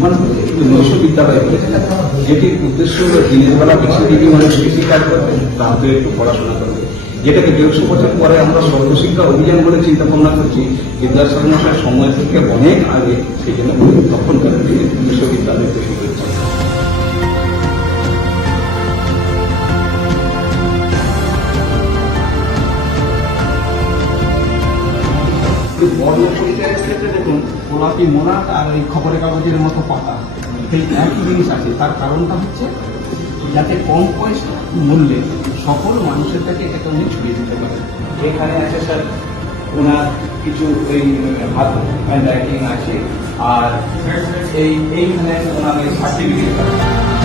নির্মাণ করে নিজস্ব বিদ্যালয় করেছেন, যেটির উদ্দেশ্য হল দিনের বেলা বেশি মানুষ বেশি কাজ করবে, রাতে একটু পড়াশোনা করবে, যেটাকে 150 বছর পরে আমরা সর্বশিক্ষা অভিযান বলে চিন্তা ভাবনা করছি। বিদ্যাসাগর মশাইয়ের সময় থেকে অনেক আগে, সেই জন্য তখনকার দিনে বিশ্ববিদ্যালয় তৈরি করেছে। বর্ণ পরিচয়ের ক্ষেত্রে দেখুন, গোলাপি মোনাক আর এই খবরের কাগজের মতো পাতা, সেই একই জিনিস আছে। তার কারণটা হচ্ছে যাতে কম পয়সা মূল্যে সকল মানুষের কাছে এটাকে উনি ছড়িয়ে দিতে পারেন। এখানে আছে স্যার ওনার কিছু ওই হাত হ্যান্ড রাইটিং আছে, আর এইখানে ওনার সার্টিফিকেট আছে।